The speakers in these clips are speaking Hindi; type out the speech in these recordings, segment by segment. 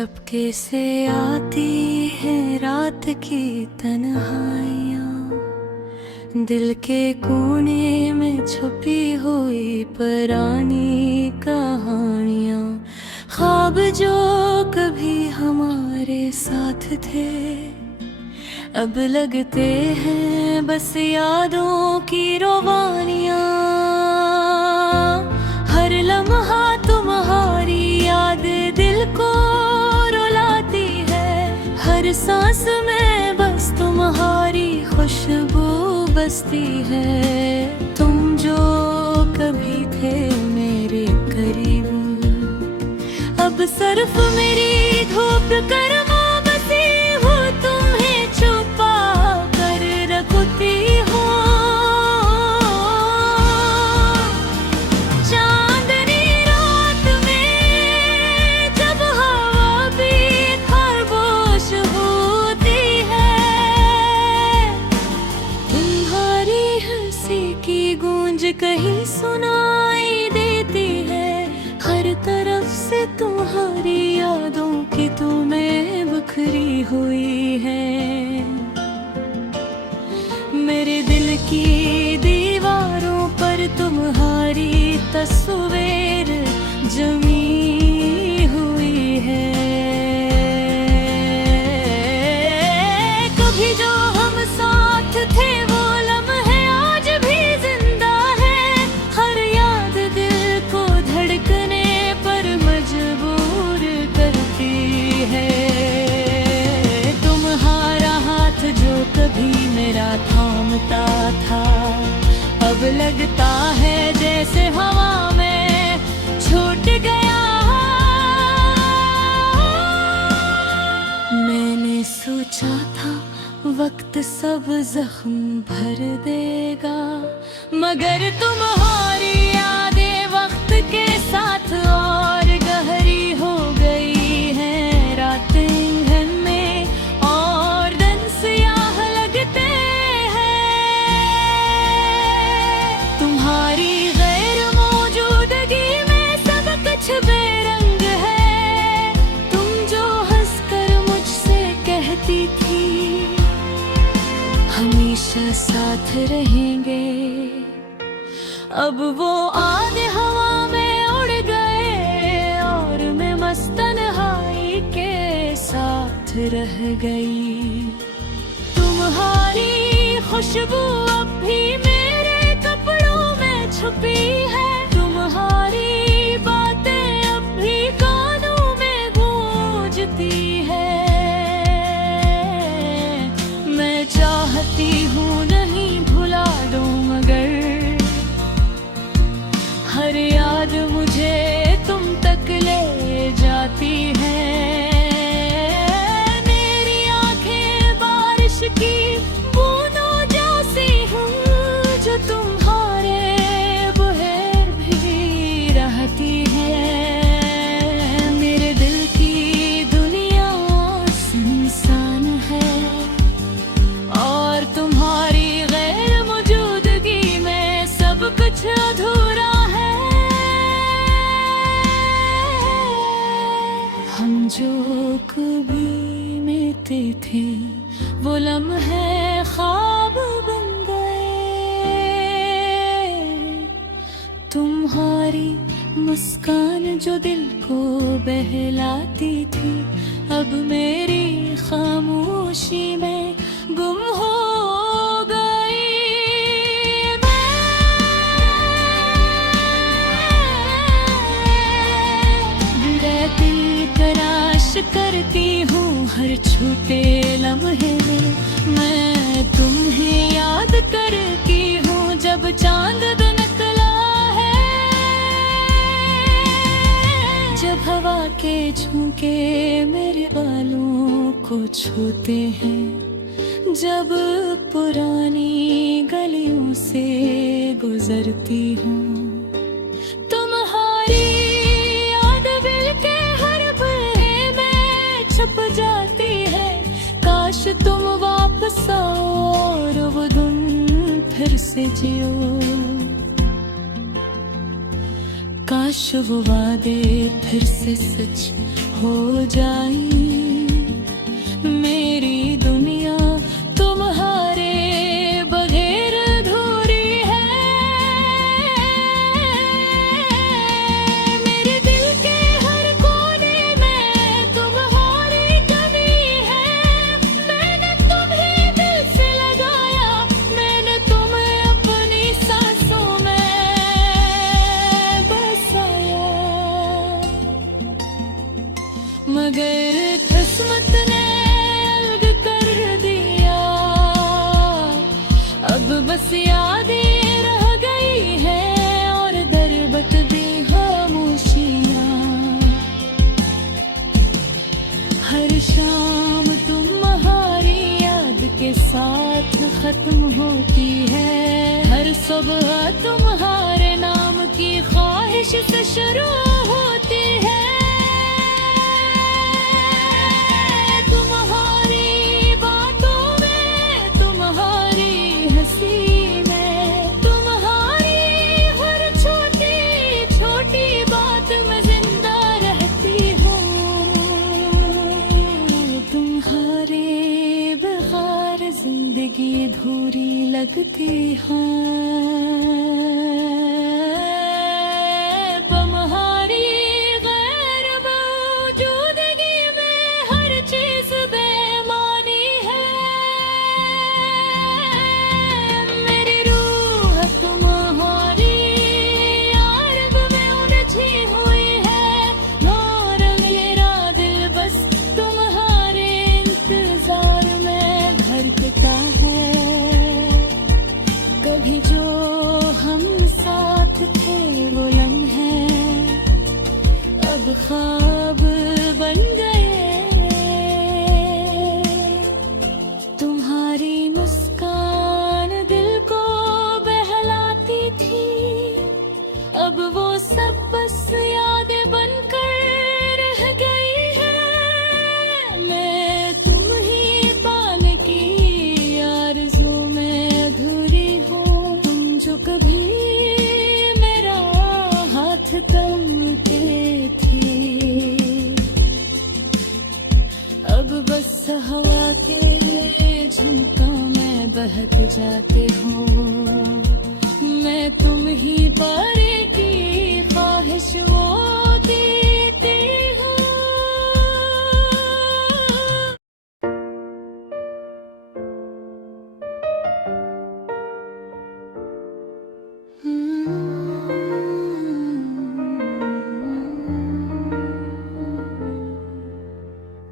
चुपके से आती है रात की तन्हाइयाँ, दिल के कोने में छुपी हुई पुरानी कहानियाँ। ख्वाब जो कभी हमारे साथ थे अब लगते हैं बस यादों की रोवानियाँ। हर लम्हा तुम्हारी याद दिल को रुलाती है, हर सांस में बस तुम्हारी खुशबू बसती है। तुम जो कभी थे मेरे करीब अब सिर्फ मेरी धूप कर्मा बसी हो, तुम्हें छुपा कर रखती हो। चांदनी रात में जब हवा भी खामोश होती है, तुम्हारी हंसी की गूंज कहीं सुनाई देती है। हर तरफ से तुम्हारी यादों की तुम्हें बिखरी हुई है। मेरे दिल की दीवारों पर तुम्हारी तस्वीर जमी हुई है। कभी जो हम साथ थे वो लम्हे आज भी जिंदा है। हर याद दिल को धड़कने पर मजबूर करती है। तुम्हारा हाथ जो कभी मेरा थामता था अब लगता है जैसे हवा में छूट गया। मैंने सोचा था वक्त सब जख्म भर देगा, मगर तुम्हारी यादें वक्त के साथ और गहरी हो गई हैं। रातें घर में और दिन स्याह लगते हैं। तुम्हारी गैर मौजूदगी में सब कुछ बेरंग है। तुम जो हंसकर मुझसे कहती थी हमेशा साथ रहेंगे, अब वो आधे हवा में उड़ गए और मैं मस्त तन्हाई के साथ रह गई। तुम्हारी खुशबू अब भी मेरे कपड़ों में छुपी है। तुम्हारी बातें अब भी कानों में गूंजती है। मैं चाहती हूँ नहीं भुला दूँ, मगर हर याद मुझे तुम तक ले जाती है। मेरी आंखें बारिश की बूंदों जैसी हूँ जो तुम्हारे बहर भी रहती है। मेरे दिल की दुनिया सुनसान है और तुम्हारी गैर मौजूदगी में सब कुछ अधूरा है। हम जो कभी मिलते थे वो लम्हे ख्वाब बन गए। तुम्हारी मुस्कान जो दिल को बहलाती थी अब मेरी खामोशी में गुम हो गई। रहती तलाश करती हूँ हर छूटे लम्हे में, मैं तुम्हें याद करती हूँ जब चांद निकला है। जब हवा के झोंके मेरे बालों को छूते हैं, जब पुरानी गलियों से गुजरती हूँ, तुम्हारी याद दिल के हर बुरे में छुप जाती है। काश तुम वापस आओ और वो दिन फिर से जियो। काश वो वादे फिर से सच हो जाई। मेरी दुनिया तुम्हारे बगैर अधूरी है। मेरे दिल के हर कोने में तुम्हारी कमी है। मैंने तुम्हें दिल से लगाया, मैंने तुम्हें अपनी सांसों में बसाया। मगर किस्मत ने अलग कर दिया, अब बस यादें रह गई हैं और दरबत दी खामोशियाँ। हर शाम तुम्हारी याद के साथ खत्म होती है। हर सुबह तुम्हारे नाम की ख्वाहिश से शुरू होती है। तुम्हारी बातों में, तुम्हारी हंसी में, तुम्हारी हर छोटी छोटी बात में जिंदा रहती हूँ। तुम्हारे बगैर जिंदगी अधूरी लगती है। तुम्हारी गैर मौजूदगी में हर चीज बेमानी है। मेरी रूह तुम्हारी याद में उलझी हुई है और मेरा दिल बस तुम्हारे इंतजार में धड़कता है। कभी जो हम साथ थे वो लम्हे अब ख्वाब बन गए। तुम्हारी मुस्कान दिल को बहलाती थी, अब वो सब बस यादें बनकर रह गई है। मैं तुम ही पाने की आरज़ू में अधूरी हूँ। तुम जो कभी मेरा हाथ थामते थे, अब बस हवा के झुमका में बहक जाते हो। मैं तुम ही पाने की ख्वाहिश वो देती हूँ।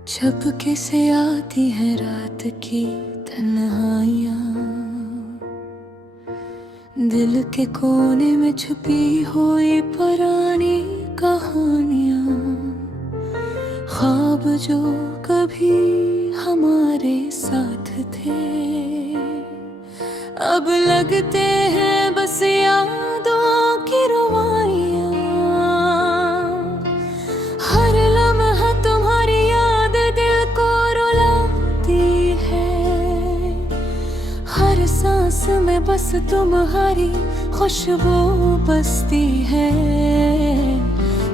झपके से आती है रात की तन्हाइयाँ, दिल के कोने में छुपी हुई पुरानी कहानियाँ। ख्वाब जो कभी हमारे साथ थे, अब लगते हैं बस यादों की रुवाइयाँ। हर लम्हा तुम्हारी याद दिल को रुलाती है। हर सांस में बस तुम्हारी खुशबू बसती है।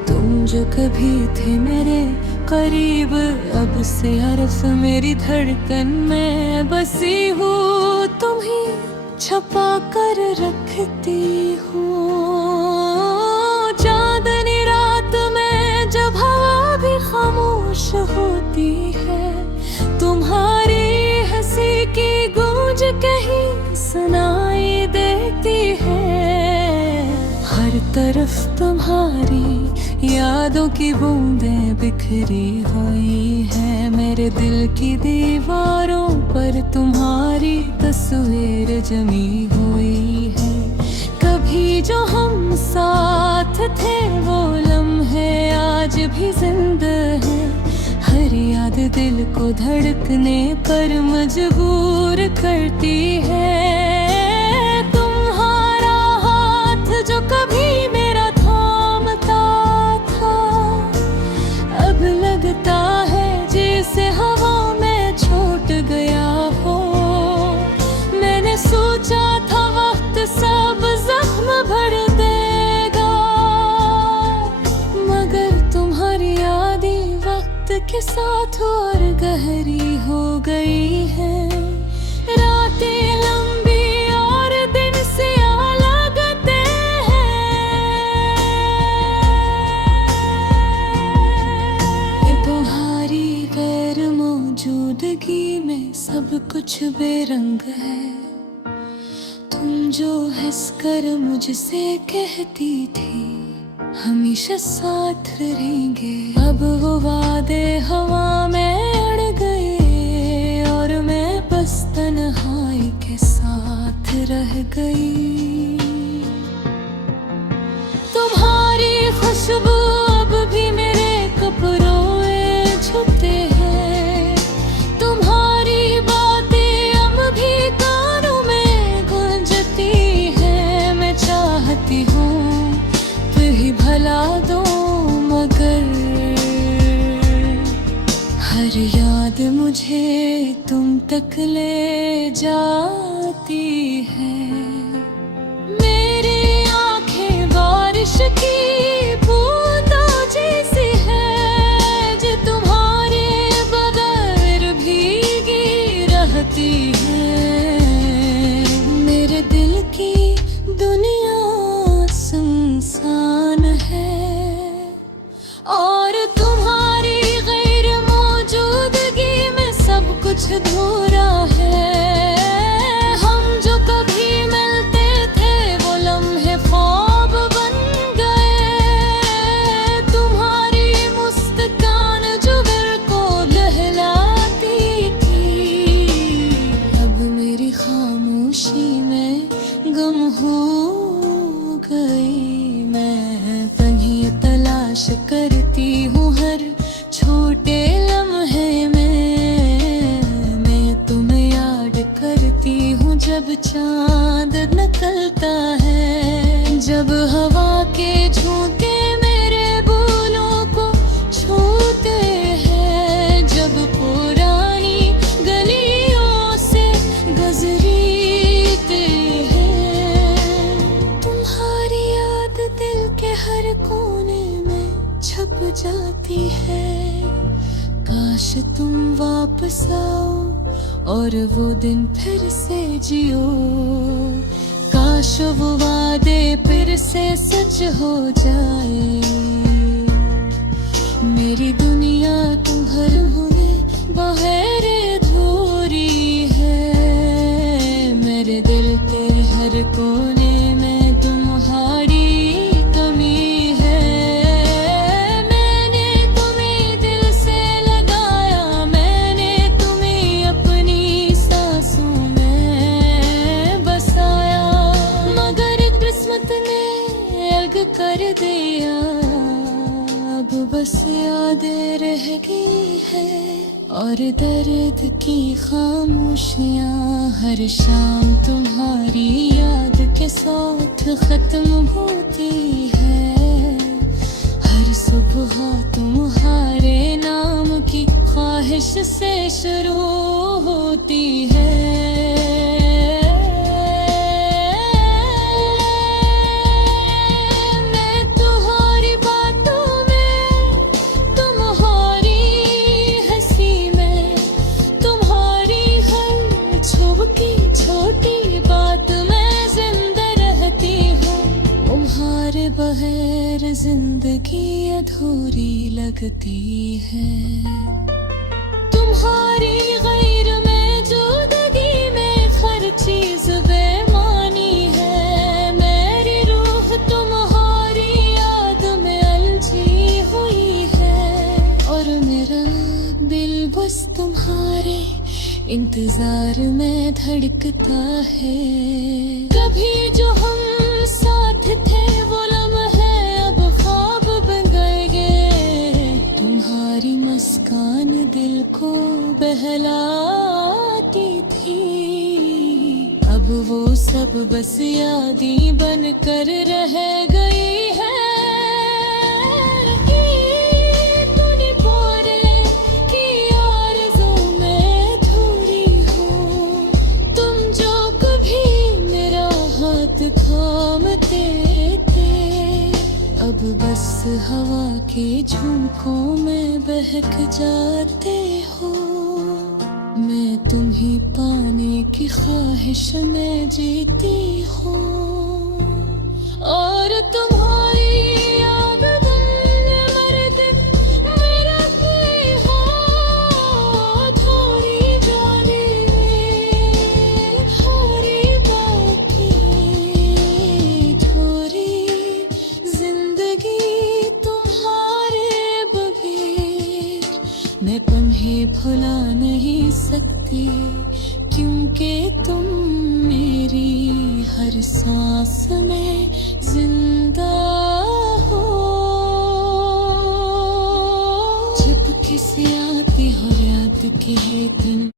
तुम जो कभी थे मेरे करीब, अब से हरफ मेरी धड़कन में बसी हूँ। तुम ही छपा कर रखती हूँ। चांदनी रात में जब हवा भी खामोश होती है, तुम्हारी हंसी की गूंज कहीं सुनाई देती है। हर तरफ तुम्हारी यादों की बूंदें बिखरी हुई है। मेरे दिल की दीवारों पर तुम्हारी तस्वीर जमी हुई है। कभी जो हम साथ थे वो लम्हे आज भी जिंदा है। हर याद दिल को धड़कने पर मजबूर करती है। तुम्हारा हाथ जो कभी मेरा थामता था, अब लगता है जैसे हवा में छूट गया हो। मैंने सोचा था वक्त सब जख्म भर देगा, मगर तुम्हारी यादें वक्त साथ और गहरी हो गई है। रातें लंबी और दिन सियाह लगते हैं। तुम्हारी गैर मौजूदगी में सब कुछ बेरंग है। तुम जो हंसकर मुझसे कहती थी हमेशा साथ रहेंगे, अब वो वादे हवा में अड़ गए और मैं बस तन्हाई के साथ रह गई। तुम्हारी खुशबू अब भी मेरे कपड़ों में छुपते हैं। तुम्हारी बातें अब भी कानों में गूंजती हैं। मैं चाहती हूँ ही भला दो, मगर हर याद मुझे तुम तक ले जाती है। मेरी आंखें बारिश की बूंदों जैसी है जो तुम्हारे बगैर भीगी रहती है। मेरे दिल की दुनिया सुनसान है और तुम्हारी गैर मौजूदगी में सब कुछ अधूरा है। हम जो कभी मिलते थे वो लम्हे ख्वाब बन गए। तुम्हारी मुस्कान जो दिल को लहलाती थी, अब मेरी खामोशी में गम हो गई। मैं कहीं तलाश करती हूँ हर छोटे लम्हे में। मैं तुम्हें याद करती हूँ जब चांद निकलता है, जब हवा के झोंके मेरे बोलों को छूते हैं, जब पुरानी गलियों से गुजरते हैं। तुम्हारी याद दिल के हर कोने में छप जाती है। काश तुम वापस आओ और वो दिन फिर से जियो। काश वो वादे फिर से सच हो जाए। मेरी दुनिया तुम्हारे होने बगैर अधूरी है। मेरे दिल के हर कोने में तुम्हारी कमी है। मैंने तुम्हें दिल से लगाया, मैंने तुम्हें अपनी सांसों में बसाया, मगर किस्मत ने अलग कर दिया। अब बस यादें रह गई है और दर्द की खामोशियाँ। हर शाम तुम्हारी याद के साथ खत्म होती है। हर सुबह तुम्हारे नाम की ख्वाहिश से शुरू होती है। बगैर जिंदगी अधूरी लगती है। तुम्हारी गैर मौजूदगी में हर चीज बेमानी है। मेरी रूह तुम्हारी याद में उलझी हुई है और मेरा दिल बस तुम्हारे इंतजार में धड़कता है। कभी जो हम साथ थे वो लम्हे अब ख्वाब बन गए। तुम्हारी मुस्कान दिल को बहलाती थी, अब वो सब बस यादें बन कर रह गई है। थामते थे अब बस हवा के झोंकों में बहक जाते हो। मैं तुम्हीं पाने की ख्वाहिश में जीती हूँ, और तुम्हारी याद दिन मर दिन मेरा भी हो। थोड़ी जाने थोड़ी बाकी थोड़ी जिंदगी तुम्हारे बगैर मैं तुम्हें भुला नहीं सकती, क्योंकि तुम मेरी हर सांस में जिंदा हो। जब किसी आती हो याद के दिन